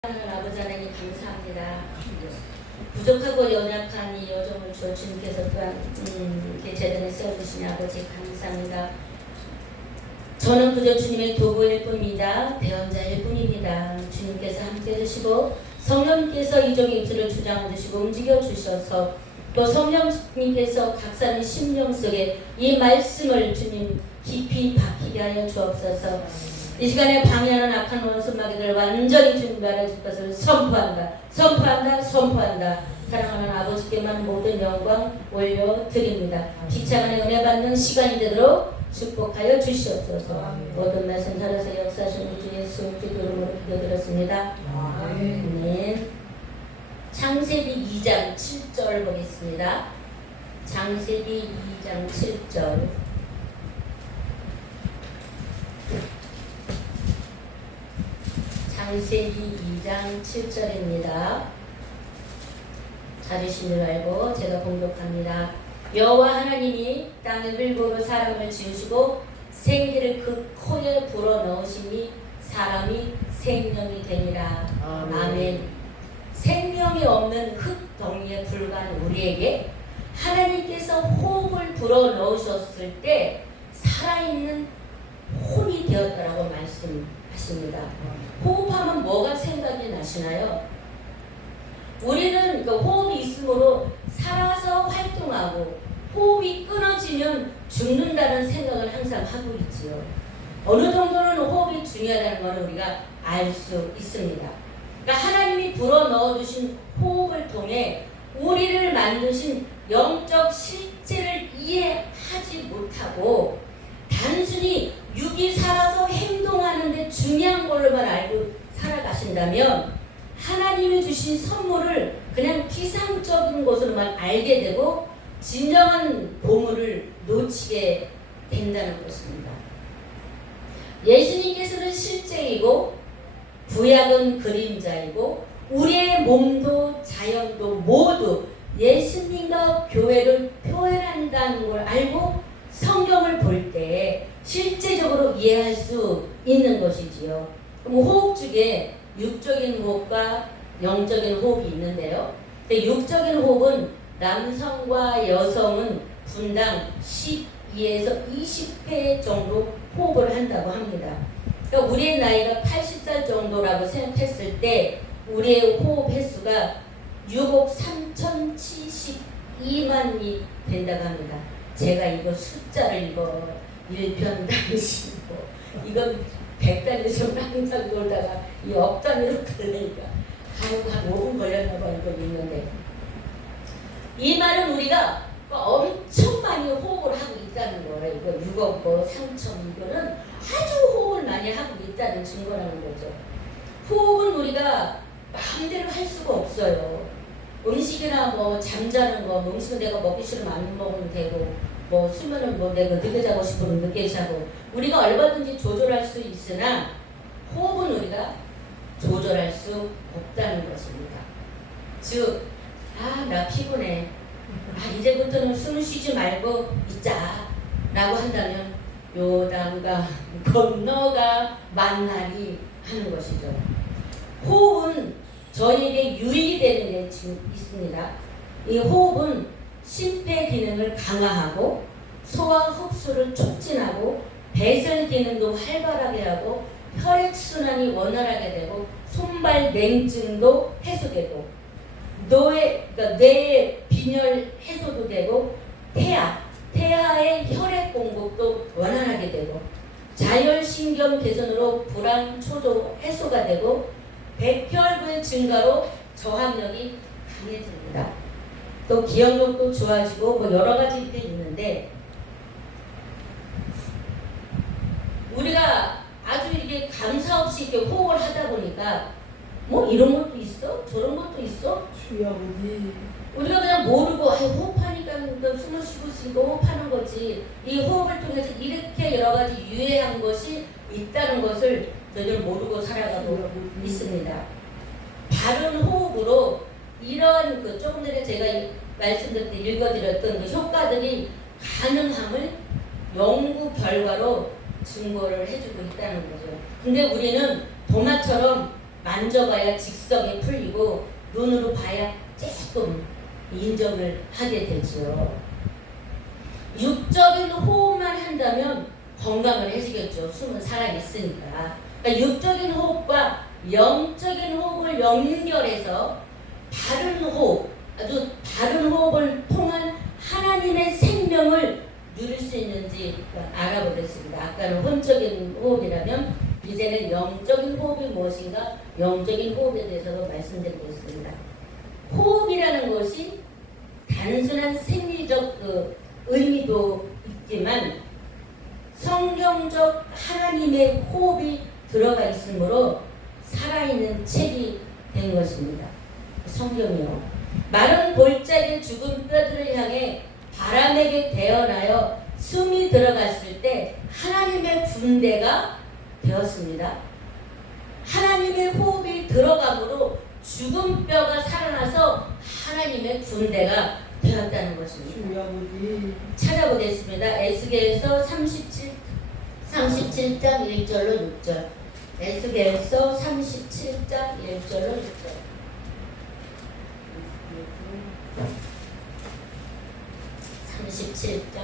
하나님 아버지 하나님 감사합니다. 부족하고 연약한 이 여정을 주어 주님께서 또한 이렇게 제대로 세워주시니 아버지 감사합니다. 저는 그저 주님의 도구일 뿐입니다. 배원자일 뿐입니다. 주님께서 함께 해주시고 성령님께서 이 종의 입술을 주장해 주시고 움직여 주셔서 또 성령님께서 각 사람의 심령 속에 이 말씀을 주님 깊이 박히게 하여 주옵소서. 이 시간에 방해하는 악한 원수마귀들 완전히 주님 말해줄 것을 선포한다. 사랑하는 아버지께만 모든 영광 올려드립니다. 기차간에 은혜 받는 시간이 되도록 축복하여 주시옵소서. 모든 말씀 살아서 역사하시는 주 예수 그리스도 이름으로 기도드렸습니다. 아멘. 창세기 2장 7절 보겠습니다. 창세기 2장 7절. 창세기 2장 7절입니다. 찾으신 줄 알고 제가 봉독합니다. 여호와 하나님이 땅을 흘고로 사람을 지으시고 생기를 그 코에 불어넣으시니 사람이 생명이 되니라. 아멘. 생명이 없는 흙 덩이에 불과한 우리에게 하나님께서 호흡을 불어넣으셨을 때 살아있는 혼이 되었다라고 말씀하십니다. 호흡하면 뭐가 생각이 나시나요? 우리는 그 호흡이 있으므로 살아서 활동하고 호흡이 끊어지면 죽는다는 생각을 항상 하고 있지요. 어느 정도는 호흡이 중요하다는 것을 우리가 알 수 있습니다. 그러니까 하나님이 불어넣어 주신 호흡을 통해 우리를 만드신 영적 실체를 이해하지 못하고 단순히 육이 살아서 행동하는 데 중요한 걸로만 알고 살아가신다면 하나님이 주신 선물을 그냥 피상적인 것으로만 알게 되고 진정한 보물을 놓치게 된다는 것입니다. 예수님께서는 실제이고 구약은 그림자이고 우리의 몸도 자연도 모두 예수님과 교회를 표현한다는 걸 알고 성경을 볼 때 실제적으로 이해할 수 있는 것이지요. 그럼 호흡 중에 육적인 호흡과 영적인 호흡이 있는데요. 육적인 호흡은 남성과 여성은 분당 12에서 20회 정도 호흡을 한다고 합니다. 그러니까 우리의 나이가 80살 정도라고 생각했을 때 우리의 호흡 횟수가 6억 3,072만이 된다고 합니다. 제가 이거 숫자를 이거 일편단위시고 이건 100단위로 항상 놀다가 이 억단위로 걸리니까 아이고 한 5분 걸렸나 봐 이거 있는데 이 말은 우리가 엄청 많이 호흡을 하고 있다는 거예요. 이거 6억 뭐 3천 이거는 아주 호흡을 많이 하고 있다는 증거라는 거죠. 호흡은 우리가 마음대로 할 수가 없어요. 음식이나 뭐 잠자는 거, 음식은 내가 먹기 싫으면 안 먹으면 되고 뭐 수면은 뭐 내가 늦게 자고 싶으면 늦게 자고 우리가 얼마든지 조절할 수 있으나 호흡은 우리가 조절할 수 없다는 것입니다. 즉, 나 피곤해. 이제부터는 숨 쉬지 말고 있자 라고 한다면 요단과 건너가 만나리 하는 것이죠. 호흡은 저희에게 유익이 되는 게 지금 있습니다. 이 호흡은 심폐 기능을 강화하고 소화 흡수를 촉진하고 배설 기능도 활발하게 하고 혈액순환이 원활하게 되고 손발 냉증도 해소되고 뇌의 빈혈 해소도 되고 태아의 혈액 공급도 원활하게 되고 자율신경 개선으로 불안 초조 해소가 되고 백혈구의 증가로 저항력이 강해집니다. 또 기억력도 좋아지고 뭐 여러 가지 게 있는데 우리가 아주 이게 감사 없이 이렇게 호흡을 하다 보니까 뭐 이런 것도 있어? 저런 것도 있어? 우리가 그냥 모르고 호흡하니까 숨을 쉬고 있으니까 호흡하는 거지. 이 호흡을 통해서 이렇게 여러 가지 유해한 것이 있다는 것을 저희들 모르고 살아가고 있습니다. 바른 호흡으로 이런 조금 전에 제가 말씀드릴 때 읽어드렸던 그 효과들이 가능함을 연구 결과로 증거를 해주고 있다는 거죠. 근데 우리는 도마처럼 만져봐야 직성이 풀리고 눈으로 봐야 조금 인정을 하게 되죠. 육적인 호흡만 한다면 건강을 해지겠죠. 숨은 살아있으니까. 그러니까 육적인 호흡과 영적인 호흡을 연결해서 바른 호흡, 아주 바른 호흡을 통한 하나님의 생명을 누릴 수 있는지 알아보겠습니다. 아까는 혼적인 호흡이라면 이제는 영적인 호흡이 무엇인가, 영적인 호흡에 대해서도 말씀드리겠습니다. 호흡이라는 것이 단순한 생리적 의미도 있지만 성경적 하나님의 호흡이 들어가 있으므로 살아있는 책이 된 것입니다. 성경이요. 마른 골짜기 죽은 뼈들을 향해 바람에게 대어나여 숨이 들어갔을 때 하나님의 군대가 되었습니다. 하나님의 호흡이 들어감으로 죽은 뼈가 살아나서 하나님의 군대가 되었다는 것입니다. 찾아보겠습니다. 에스겔서 37장 1절로 6절. 에스겔서 37장 1절로 6절. 37장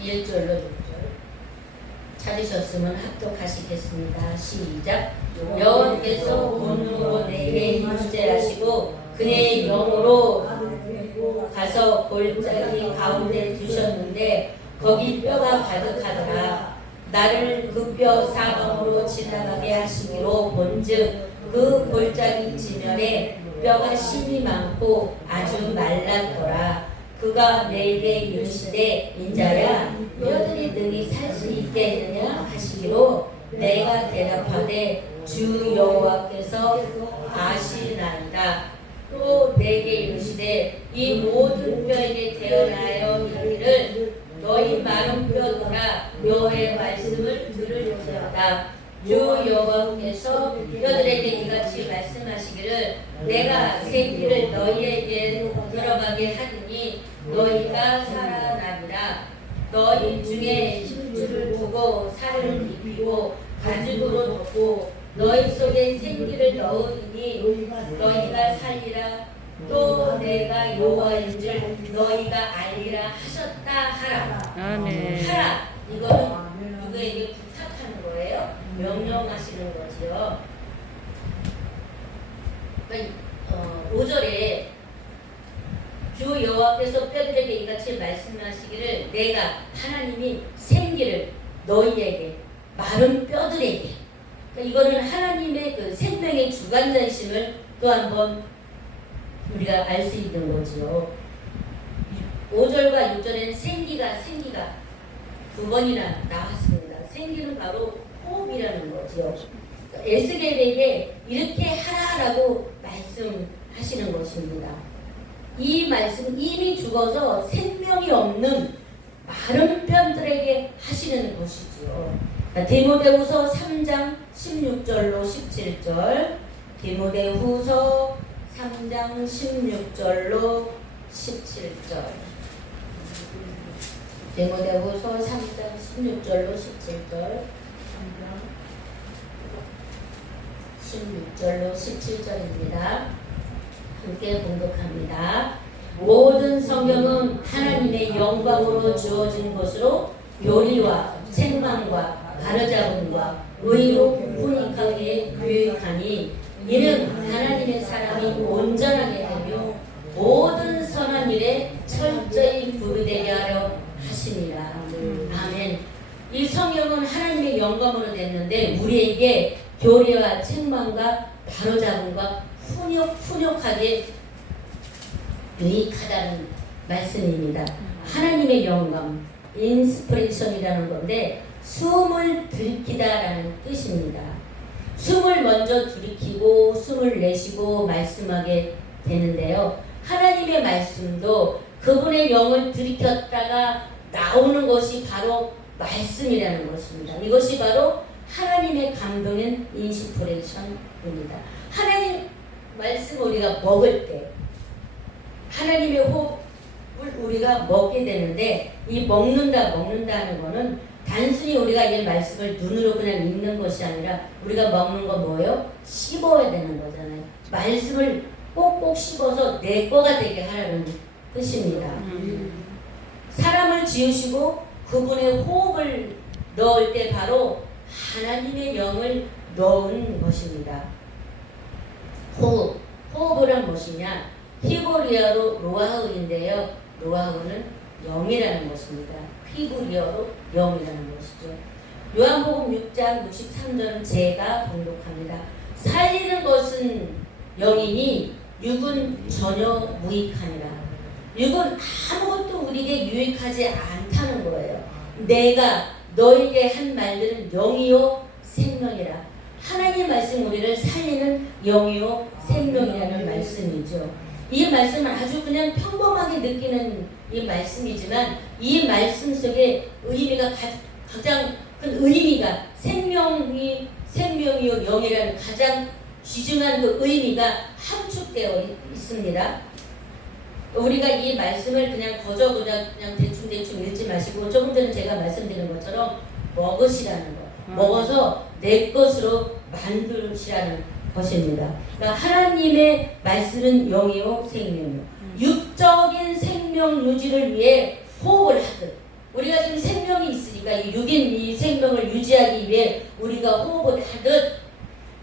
1절로 6절. 찾으셨으면 합독하시겠습니다. 시작. 여호와께서 본으로 내게 임재하시고 그의 영으로 가서 골짜기 가운데 두셨는데 거기 뼈가 가득하더라. 나를 그 뼈 사방으로 지나가게 하시기로 본즉 그 골짜기 지면에 뼈가 심이 많고 아주 말랐더라. 그가 내게 이르시되 인자야 뼈들이 능히 살 수 있게 했느냐 하시기로 내가 대답하되 주 여호와께서 아시나이다. 또 내게 이르시되 이 모든 뼈에게 대어나여 이르기를 너희 마른 뼈들아 여호와의 말씀을 들을지어다. 주 여호와께서 뼈들에게 이같이 말씀하시기를 내가 생기를 너희에게 들어가게 하리니 너희가 살아나리라. 너희 중에 힘줄을 두고 살을 입히고 가죽으로 덮고 너희 속에 생기를 넣으니 너희가 살리라. 또 내가 여호와인 줄 너희가 알리라 하셨다 하라. 아멘. 하라. 이거는 누구에게 부탁하는 거예요? 명령하시는 거지요. 5절에 주 여호와께서 뼈들에게 이같이 말씀하시기를 내가 하나님이 생기를 너희에게 마른 뼈들에게, 그러니까 이거는 하나님의 그 생명의 주관자이심을 또 한번 우리가 알 수 있는 거지요. 5절과 6절에는 생기가 두 번이나 나왔습니다. 생기는 바로 호흡이라는 거죠. 에스겔에게 이렇게 하라라고 말씀하시는 것입니다. 이 말씀은 이미 죽어서 생명이 없는 마른 뼈들에게 하시는 것이지요. 디모데후서 3장 16절로 17절. 디모데후서 3장 16절로 17절. 디모데후서 3장 16절로 17절. 16절로 17절입니다. 함께 공독합니다. 모든 성경은 하나님의 영광으로 주어진 것으로 교리와 책망과 바로잡음과 의로 훈육하게 교육하니 이는 하나님의 사람이 온전하게 되며 모든 선한 일에 철저히 구비되게 하려 하시니라. 아멘. 이 성경은 하나님의 영광으로 됐는데 우리에게 교리와 책망과 바로잡음과 훈육하게 유익하다는 말씀입니다. 하나님의 영광, 인스피레이션이라는 건데 숨을 들이키다라는 뜻입니다. 숨을 먼저 들이키고 숨을 내쉬고 말씀하게 되는데요. 하나님의 말씀도 그분의 영을 들이켰다가 나오는 것이 바로 말씀이라는 것입니다. 이것이 바로 하나님의 감동인 인스피레이션입니다. 하나님 말씀 우리가 먹을 때 하나님의 호흡을 우리가 먹게 되는데 이 먹는다 하는 거는 단순히 우리가 이 말씀을 눈으로 그냥 읽는 것이 아니라 우리가 먹는 건 뭐예요? 씹어야 되는 거잖아요. 말씀을 꼭꼭 씹어서 내 거가 되게 하라는 뜻입니다. 사람을 지으시고 그분의 호흡을 넣을 때 바로 하나님의 영을 넣은 것입니다. 호흡을 무엇이냐? 히브리어로 로아흐인데요. 로아흐는 영이라는 것입니다. 히브리어로 영이라는 것이죠. 요한복음 6장 63절은 제가 봉독합니다. 살리는 것은 영이니 육은 전혀 무익하니라. 육은 아무것도 우리에게 유익하지 않다는 거예요. 내가 너에게 한 말들은 영이요 생명이라. 하나님 말씀 우리를 살리는 영이요 생명이라는 말씀이죠. 이 말씀은 아주 그냥 평범하게 느끼는 이 말씀이지만 이 말씀 속에 의미가 가장 큰 의미가 생명이요 영이라는 가장 귀중한 그 의미가 함축되어 있습니다. 우리가 이 말씀을 그냥 거저거저 그냥 대충 읽지 마시고 조금 전에 제가 말씀드린 것처럼 먹으시라는 것, 먹어서 내 것으로 만드시라는 것입니다. 그러니까 하나님의 말씀은 영이요 생명이요. 육적인 생명 유지를 위해 호흡을 하듯 우리가 지금 생명이 있으니까 이 육인 이 생명을 유지하기 위해 우리가 호흡을 하듯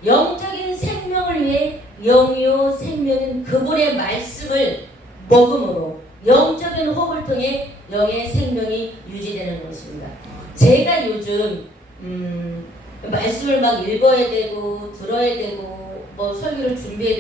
영적인 생명을 위해 영이요 생명인 그분의 말씀을 먹음으로 영적인 호흡을 통해 영의 생명이 유지되는 것입니다. 제가 요즘 말씀을 막 읽어야 되고 들어야 되고 뭐 설교를 준비해야